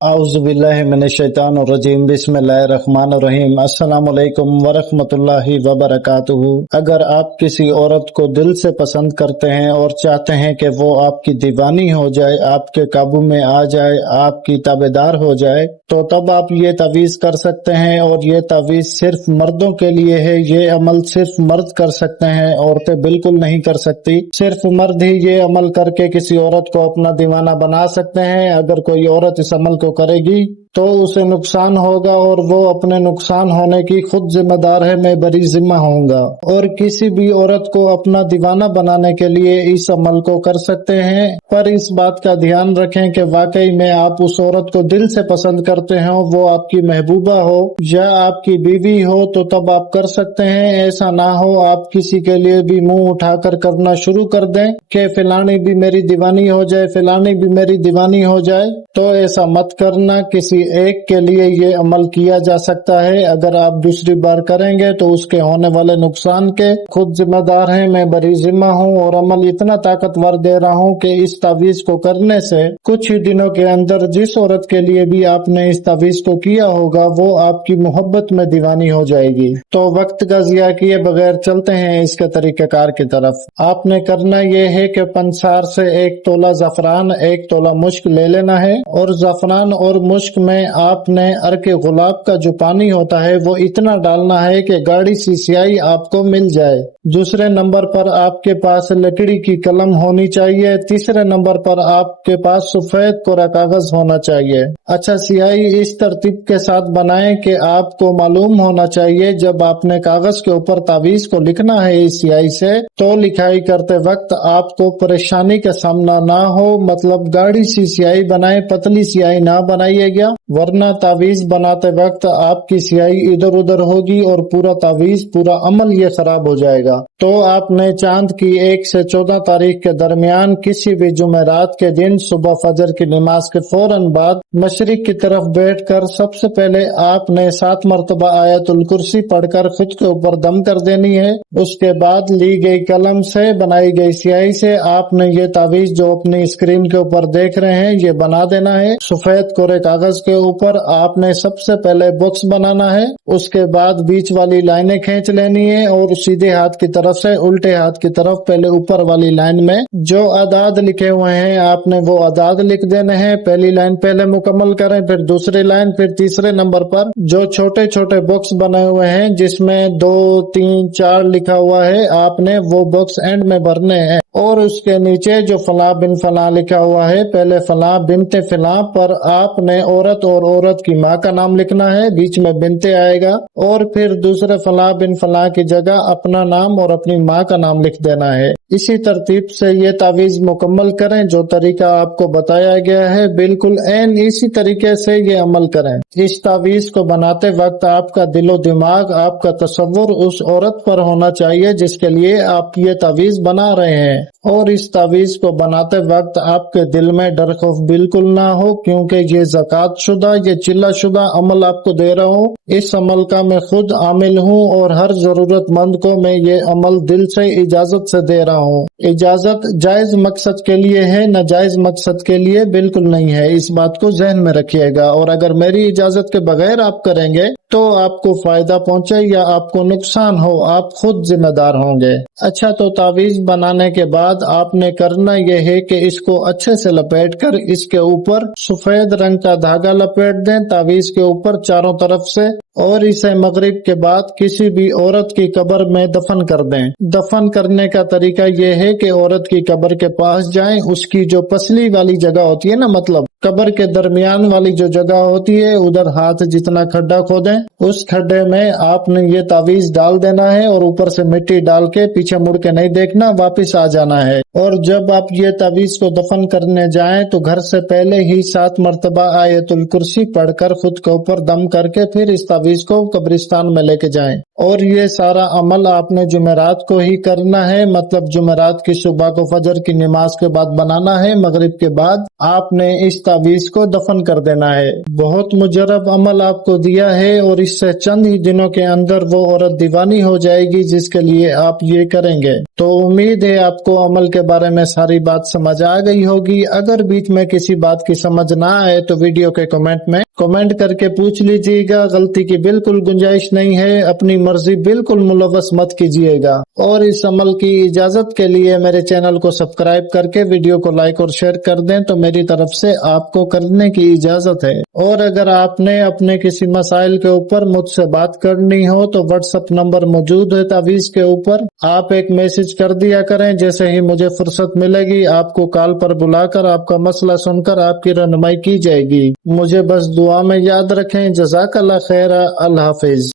आउज़ुबिल्लाहि मिनश्शैतानिर्रजीम बिस्मिल्लाहिर्रहमानिर्रहीम अस्सलामु अलैकुम वरहमतुल्लाहि वबरकातुहू। अगर आप किसी औरत को दिल से पसंद करते हैं और चाहते हैं कि वो आपकी दीवानी हो जाए, आपके काबू में आ जाए, आपकी ताबेदार हो जाए, तो तब आप ये तावीज़ कर सकते हैं। और ये तावीज़ सिर्फ मर्दों के लिए है। ये अमल सिर्फ मर्द कर सकते हैं, औरतें बिल्कुल नहीं कर सकती। सिर्फ मर्द ही ये अमल करके किसी औरत को अपना दीवाना बना सकते हैं। अगर कोई औरत इस अमल को करेगी तो उसे नुकसान होगा और वो अपने नुकसान होने की खुद जिम्मेदार है। मैं बरी जिम्मा होऊंगा। और किसी भी औरत को अपना दीवाना बनाने के लिए इस अमल को कर सकते हैं, पर इस बात का ध्यान रखें कि वाकई में आप उस औरत को दिल से पसंद करते हो, वो आपकी महबूबा हो या आपकी बीवी हो, तो तब आप कर सकते हैं। ऐसा ना हो आप किसी के लिए भी मुंह उठाकर करना शुरू कर दें कि फिलानी भी मेरी दीवानी हो जाए, फिलानी भी मेरी दीवानी हो जाए। तो ऐसा मत करना। किसी एक के लिए ये अमल किया जा सकता है। अगर आप दूसरी बार करेंगे तो उसके होने वाले नुकसान के खुद जिम्मेदार हैं। मैं बरी जिम्मा हूँ। और अमल इतना ताकतवर दे रहा हूँ कि इस तावीज को करने से कुछ ही दिनों के अंदर जिस औरत के लिए भी आपने इस तावीज को किया होगा वो आपकी मोहब्बत में दीवानी हो जाएगी। तो वक्त का जिया किए बगैर चलते हैं इसके तरीकेकार की तरफ। आपने करना ये है कि पंसार से 1 तोला ज़फ़रान, 1 तोला मुश्क ले लेना है। और ज़फ़रान और मुश्क में आपने अर्के गुलाब का जो पानी होता है वो इतना डालना है कि गाढ़ी सी स्याही आपको मिल जाए। दूसरे नंबर पर आपके पास लकड़ी की कलम होनी चाहिए। तीसरे नंबर पर आपके पास सफेद कोरा कागज होना चाहिए। अच्छा, स्याही इस तरतीब के साथ बनाएं कि आपको मालूम होना चाहिए जब आपने कागज के ऊपर तावीज को लिखना है इस स्याही से, तो लिखाई करते वक्त आपको परेशानी का सामना ना हो। मतलब गाढ़ी सी स्याही बनाए, पतली स्याही ना बनाइएगा, वरना तावीज बनाते वक्त आपकी स्याही इधर उधर होगी और पूरा तावीज, पूरा अमल ये खराब हो जाएगा। तो आपने चांद की 1 से 14 तारीख के दरमियान किसी भी जुमेरात के दिन सुबह फजर की नमाज के फौरन बाद मशरिक की तरफ बैठकर सबसे पहले आपने 7 मरतबा आयतुल कुर्सी पढ़कर खुद के ऊपर दम कर देनी है। उसके बाद ली गई कलम से बनाई गई स्याही से आपने ये तावीज जो अपनी स्क्रीन के ऊपर देख रहे हैं ये बना देना है। सफेद कोरे कागज के ऊपर आपने सबसे पहले बॉक्स बनाना है। उसके बाद बीच वाली लाइनें खींच लेनी है और सीधे हाथ की तरफ से उल्टे हाथ की तरफ पहले ऊपर वाली लाइन में जो अदाद लिखे हुए हैं आपने वो अदाद लिख देने हैं। पहली लाइन पहले मुकम्मल करें, फिर दूसरी लाइन, फिर तीसरे नंबर पर जो छोटे छोटे बॉक्स बने हुए हैं जिसमें 2, 3, 4 लिखा हुआ है आपने वो बॉक्स एंड में भरने हैं। और उसके नीचे जो फला बिन फला लिखा हुआ है, पहले फला बिनते फला पर आपने औरत और औरत की माँ का नाम लिखना है, बीच में बिनते आएगा। और फिर दूसरे फला बिन फला की जगह अपना नाम और अपनी माँ का नाम लिख देना है। इसी तरतीब से ये तावीज मुकम्मल करें। जो तरीका आपको बताया गया है बिल्कुल एन इसी तरीके से ये अमल करें। इस तावीज को बनाते वक्त आपका दिलो दिमाग, आपका तसव्वुर उस औरत पर होना चाहिए जिसके लिए आप ये तावीज बना रहे हैं। और इस तावीज को बनाते वक्त आपके दिल में डर खौफ बिल्कुल ना हो, क्योंकि ये ज़कात शुदा, ये चिल्ला शुदा अमल आपको दे रहा हूँ। इस अमल का मैं खुद आमिल हूँ और हर जरूरतमंद को मैं ये अमल दिल से इजाजत से दे रहा हूँ। इजाजत जायज मकसद के लिए है, नाजायज मकसद के लिए बिल्कुल नहीं है। इस बात को जहन में रखिएगा। और अगर मेरी इजाजत के बगैर आप करेंगे तो आपको फायदा पहुंचे या आपको नुकसान हो, आप खुद जिम्मेदार होंगे। अच्छा, तो तावीज बनाने के बाद आपने करना यह है कि इसको अच्छे से लपेटकर इसके ऊपर सफेद रंग का धागा लपेट दें तावीज के ऊपर चारों तरफ से। और इसे मगरिब के बाद किसी भी औरत की कब्र में दफन कर दें। दफन करने का तरीका यह है कि औरत की कब्र के पास जाएं, उसकी जो पसली वाली जगह होती है ना, मतलब कब्र के दरमियान वाली जो जगह होती है उधर हाथ जितना खड्डा खोदें, उस खड्डे में आपने ये तावीज डाल देना है और ऊपर से मिट्टी डाल के पीछे मुड़ के नहीं देखना, वापस आ जाना है। और जब आप ये तावीज को दफन करने जाएं तो घर से पहले ही 7 मरतबा आयतुल कुर्सी पढ़कर खुद के ऊपर दम करके फिर इस तावीज तावीज को कब्रिस्तान में लेके जाएं। और ये सारा अमल आपने जुमेरात को ही करना है, मतलब जुमेरात की सुबह को फजर की नमाज के बाद बनाना है। मगरिब के बाद आपने इस तावीज को दफन कर देना है। बहुत मुजरब अमल आपको दिया है और इससे चंद ही दिनों के अंदर वो औरत दीवानी हो जाएगी जिसके लिए आप ये करेंगे। तो उम्मीद है आपको अमल के बारे में सारी बात समझ आ गई होगी। अगर बीच में किसी बात की समझ ना आए तो वीडियो के कमेंट में कमेंट करके पूछ लीजिएगा। गलती की बिल्कुल गुंजाइश नहीं है, अपनी मर्जी बिल्कुल मुलव्वस मत कीजिएगा। और इस अमल की इजाजत के लिए मेरे चैनल को सब्सक्राइब करके वीडियो को लाइक और शेयर कर दें तो मेरी तरफ से आपको करने की इजाजत है। और अगर आपने अपने किसी मसाइल के ऊपर मुझसे बात करनी हो तो व्हाट्सएप नंबर मौजूद है तावीज के ऊपर, आप एक मैसेज कर दिया करें। जैसे ही मुझे फुर्सत मिलेगी आपको कॉल पर बुलाकर आपका मसला सुनकर आपकी रहनुमाई की जाएगी। मुझे बस दुआ में याद रखें। जज़ाकल्लाह खैर। अल्लाह हाफिज।